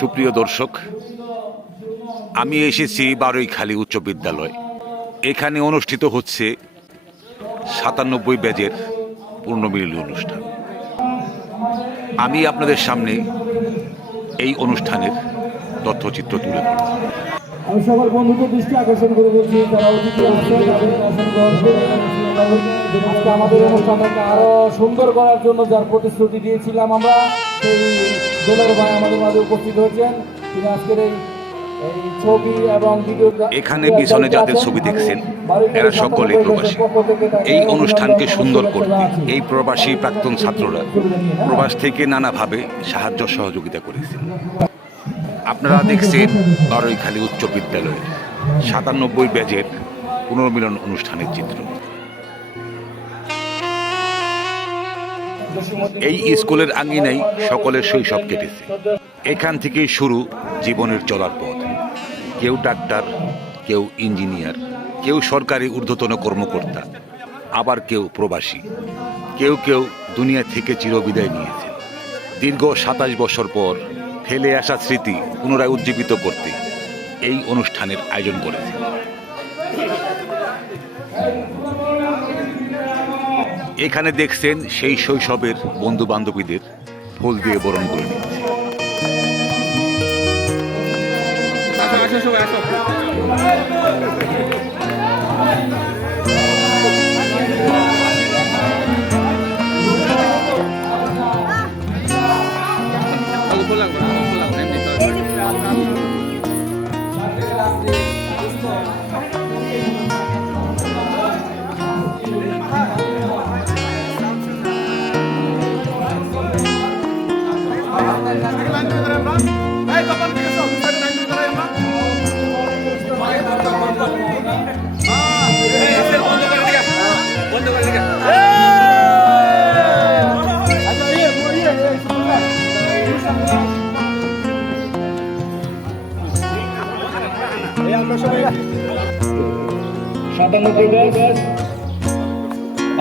সুপ্রিয় দর্শক, আমি এসেছি বারৈখালী উচ্চ বিদ্যালয়। এখানে অনুষ্ঠিত হচ্ছে ৯৭ ব্যাচের পূর্ণমিলনী অনুষ্ঠান। আমি আপনাদের সামনে এই অনুষ্ঠানের তথ্যচিত্র তুলে ধরব। আমি সকল বন্ধুদের দৃষ্টি আকর্ষণ করে বলছি, যারা অতিথি আসছেন তাদের আসন গ্রহণ করে আজকে আমাদের অনুষ্ঠানটাকে আরো সুন্দর করার জন্য যার প্রতিশ্রুতি দিয়েছিলাম আমরা, সেই দোলার ভাই আমাদের মাঝে উপস্থিত হয়েছেন। তিনি আজকের এই ছবি এবং ভিডিও, এখানে পিছনে যাদের ছবি দেখছেন এরা সকলে প্রবাসী। এই অনুষ্ঠানকে সুন্দর করতে এই প্রবাসী প্রাক্তন ছাত্ররা প্রবাস থেকে নানাভাবে সাহায্য সহযোগিতা করেছেন। আপনারা দেখছেন বারৈখালী উচ্চ বিদ্যালয়ের ৯৭ ব্যাচের পুনর্মিলন অনুষ্ঠানের চিত্র। এই স্কুলের আঙিনায় সকলের শৈশব কেটেছে। এখান থেকেই শুরু জীবনের চলার পথ। কেউ ডাক্তার, কেউ ইঞ্জিনিয়ার, কেউ সরকারি ঊর্ধ্বতন কর্মকর্তা, আবার কেউ প্রবাসী। কেউ কেউ দুনিয়া থেকে চিরবিদায় নিয়েছে। দীর্ঘ ২৭ বছর পর ফেলে আসা স্মৃতি পুনরায় উজ্জীবিত করতে এই অনুষ্ঠানের আয়োজন করেছে। এখানে দেখছেন সেই শৈশবের বন্ধু বান্ধবীদের ফুল দিয়ে বরণ করে নিচ্ছে।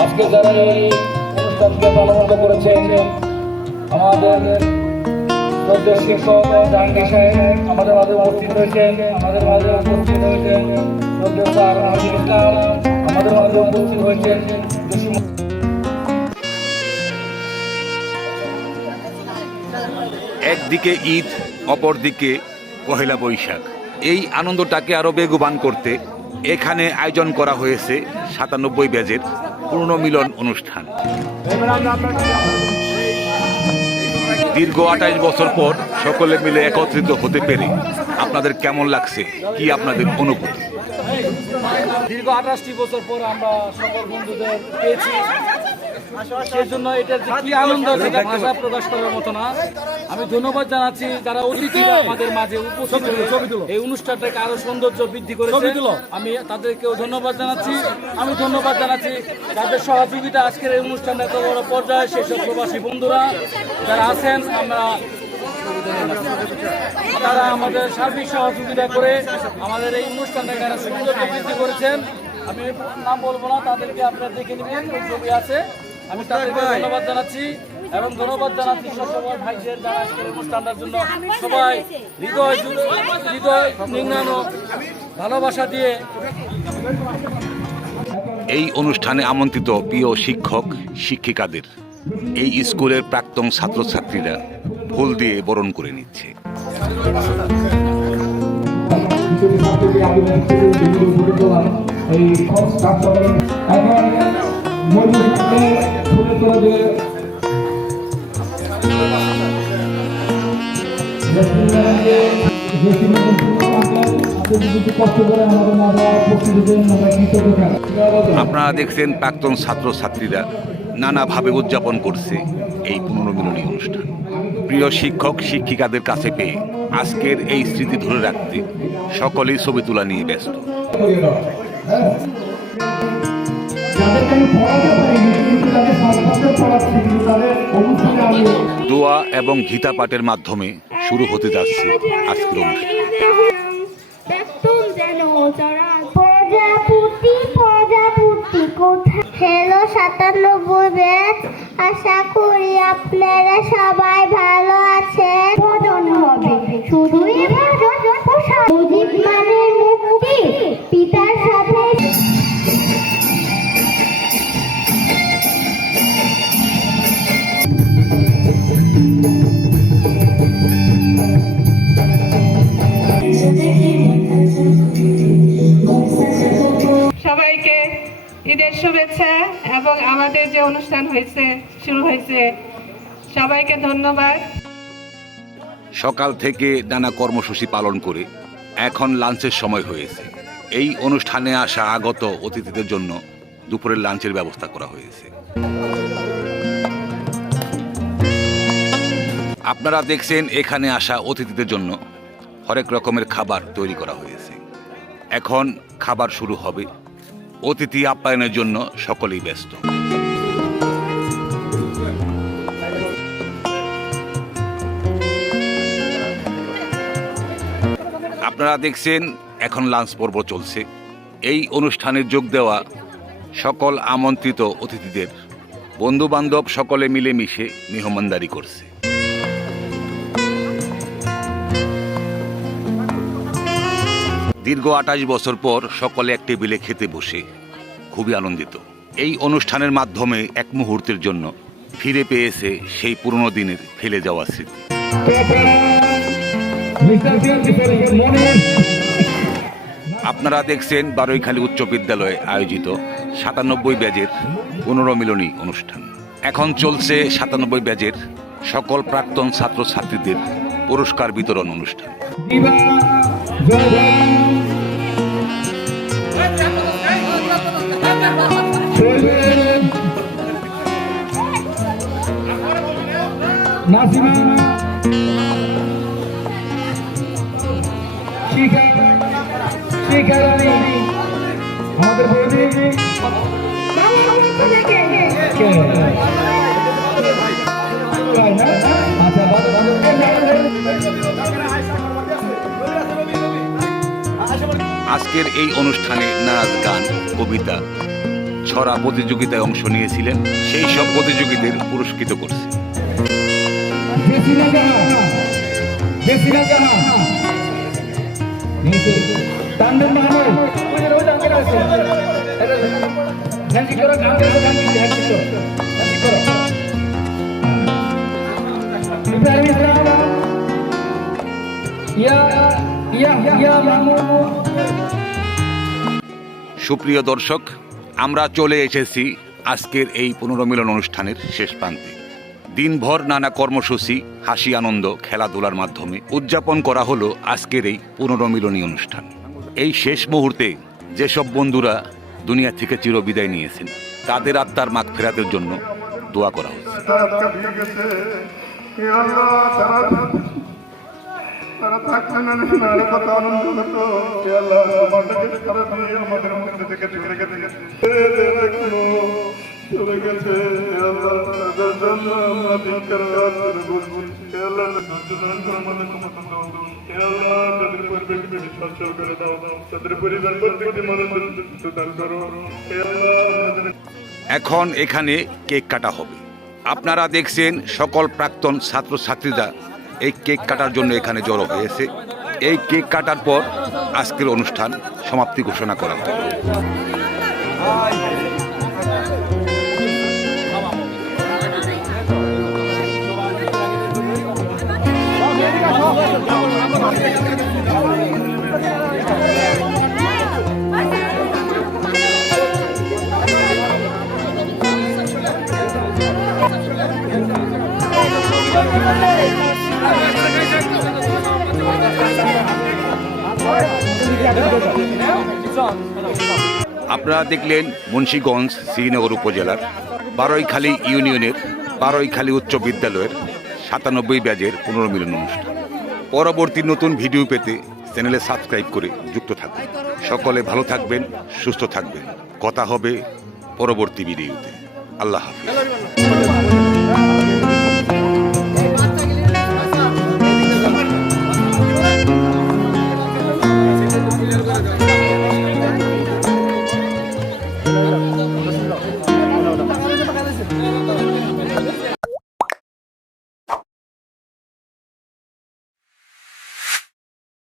আজকে যারা এই অনুষ্ঠানকে প্রারম্ভ করেছেন, আমাদের শিক্ষক জাহাঙ্গীর সাহেব আমাদের মাঝে উপস্থিত হয়েছেন, আমাদের মাঝে উপস্থিত হয়েছেন স্যার আজিজ ইসলাম, আমাদের মাঝে উপস্থিত হয়েছেন। একদিকে ঈদ, অপরদিকে পহেলা বৈশাখ। এই আনন্দটাকে আরো বেগবান করতে এখানে আয়োজন করা হয়েছে ৯৭ ব্যাচের পুনর্মিলন অনুষ্ঠান। দীর্ঘ ২৮ বছর পর সকলে মিলে একত্রিত হতে পেরে আপনাদের কেমন লাগছে? কি আপনাদের অনুভূতি? দীর্ঘ ২৮টি বছর পর আমরা সকল বন্ধুদের পেয়েছি, সেই জন্য এটার যে কি আনন্দ সেটা ভাষা প্রকাশ করার মতো না। আমি ধন্যবাদ জানাচ্ছি যারা অতিথিরা আমাদের মাঝে উপস্থিত এই অনুষ্ঠানটাকে আরো সৌন্দর্য বৃদ্ধি করেছে। আমি তাদেরকেও ধন্যবাদ জানাচ্ছি। আমি ধন্যবাদ জানাচ্ছি যাদের সহযোগিতা আজকের এই অনুষ্ঠানটা এত বড় পর্যায়ে, সেই সব প্রবাসী বন্ধুরা যারা আছেন, তারা আমাদের সার্বিক সহযোগিতা করে আমাদের এই অনুষ্ঠানটাকে আরো সৌন্দর্য বৃদ্ধি করেছেন। আমি নাম বলবো না, তাদেরকে আপনারা দেখে নেবেন, ছবি আছে। আমি তাদেরকে ধন্যবাদ জানাচ্ছি এবং ধন্যবাদ জানাচ্ছি সবার ভাইদের যারা আজকের অনুষ্ঠানটার জন্য সবাই হৃদয় নিংড়ানো ভালোবাসা দিয়ে। এই অনুষ্ঠানে আমন্ত্রিত প্রিয় শিক্ষক শিক্ষিকাদের এই স্কুলের প্রাক্তন ছাত্রছাত্রীরা ফুল দিয়ে বরণ করে নিচ্ছে। আপনারা দেখছেন প্রাক্তন ছাত্রছাত্রীরা নানাভাবে উদযাপন করছে এই পুনর্মিলনী অনুষ্ঠান। প্রিয় শিক্ষক শিক্ষিকাদের কাছে পেয়ে আজকের এই স্মৃতি ধরে রাখতে সকলেই ছবি তোলা নিয়ে ব্যস্ত। দোয়া এবং গীতা পাঠের মাধ্যমে শুরু হতে যাচ্ছে আজকের অনুষ্ঠান। হ্যালো ৯৭ ব্যাচ, আশা করি আপনারা সবাই ভালো আছেন। শুধুই মুজিব মানে মুক্তি পিতার সাথে সবাইকে ঈদের শুভেচ্ছা এবং আমাদের যে অনুষ্ঠান শুরু হয়েছে সবাইকে ধন্যবাদ। সকাল থেকে নানা কর্মসূচি পালন করে এখন লাঞ্চের সময় হয়েছে। এই অনুষ্ঠানে আসা আগত অতিথিদের জন্য দুপুরের লাঞ্চের ব্যবস্থা করা হয়েছে। আপনারা দেখছেন এখানে আসা অতিথিদের জন্য হরেক রকমের খাবার তৈরি করা হয়েছে। এখন খাবার শুরু হবে। অতিথি আপ্যায়নের জন্য সকলেই ব্যস্ত। আপনারা দেখছেন এখন লাঞ্চ পর্ব চলছে। এই অনুষ্ঠানে যোগ দেওয়া সকল আমন্ত্রিত অতিথিদের বন্ধু বান্ধব সকলে মিলেমিশে মেহমানদারি করছে। দীর্ঘ 28 বছর পর সকলে এক টেবিলে খেতে বসে খুবই আনন্দিত। এই অনুষ্ঠানের মাধ্যমে এক মুহূর্তের জন্য ফিরে পেয়েছে সেই পুরনো দিনের ফেলে যাওয়া স্মৃতি। আপনারা দেখছেন বারৈখালী উচ্চ বিদ্যালয়ে আয়োজিত 97 ব্যাচের পুনর্মিলনী অনুষ্ঠান। এখন চলছে 97 ব্যাচের সকল প্রাক্তন ছাত্রছাত্রীদের পুরস্কার বিতরণ অনুষ্ঠান। আজকের এই অনুষ্ঠানে নাচ, গান, কবিতা, ছড়া প্রতিযোগিতায় অংশ নিয়েছিলেন সেই সব প্রতিযোগীদের পুরস্কৃত করছে। সুপ্রিয় দর্শক, আমরা চলে এসেছি আজকের এই পুনর্মিলন অনুষ্ঠানের শেষ প্রান্তে। দিনভর নানা কর্মসূচি, হাসি, আনন্দ, খেলাধুলার মাধ্যমে উদযাপন করা হলো আজকের এই পুনর্মিলনী অনুষ্ঠান। এই শেষ মুহূর্তে যেসব বন্ধুরা দুনিয়া থেকে চিরবিদায় নিয়েছেন তাদের আত্মার মাগফিরাতের জন্য দোয়া করা হচ্ছে। তারা থাকলে না আরো কত আনন্দ হতো। আল্লাহ তোমাদেরকে সারা দিয়ে আমাদের মধ্যে থেকে চলে গেছে চলে গেছে। আল্লাহ তাদের জন্য আমরা দিন করে বলবো আল্লাহ আমাদের ক্ষমতা দাও। আল্লাহ তাদের পরিবেশকে সচ্ছল করে দাও। তাদের পরিবার প্রত্যেকটি মানুষের দান করো। এখন এখানে কেক কাটা হবে। আপনারা দেখছেন সকল প্রাক্তন ছাত্রছাত্রীরা এই কেক কাটার জন্য এখানে জড়ো হয়েছে। এই কেক কাটার পর আজকের অনুষ্ঠান সমাপ্তি ঘোষণা করা হবে। আপনারা দেখলেন মুন্সিগঞ্জ শ্রীনগর উপজেলার বারৈখালী ইউনিয়নের বারৈখালী উচ্চ বিদ্যালয়ের 97 ব্যাচের পুনর্মিলন অনুষ্ঠান। পরবর্তী নতুন ভিডিও পেতে চ্যানেলে সাবস্ক্রাইব করে যুক্ত থাকবেন। সকলে ভালো থাকবেন, সুস্থ থাকবেন। কথা হবে পরবর্তী ভিডিওতে। আল্লাহ হাফিজ।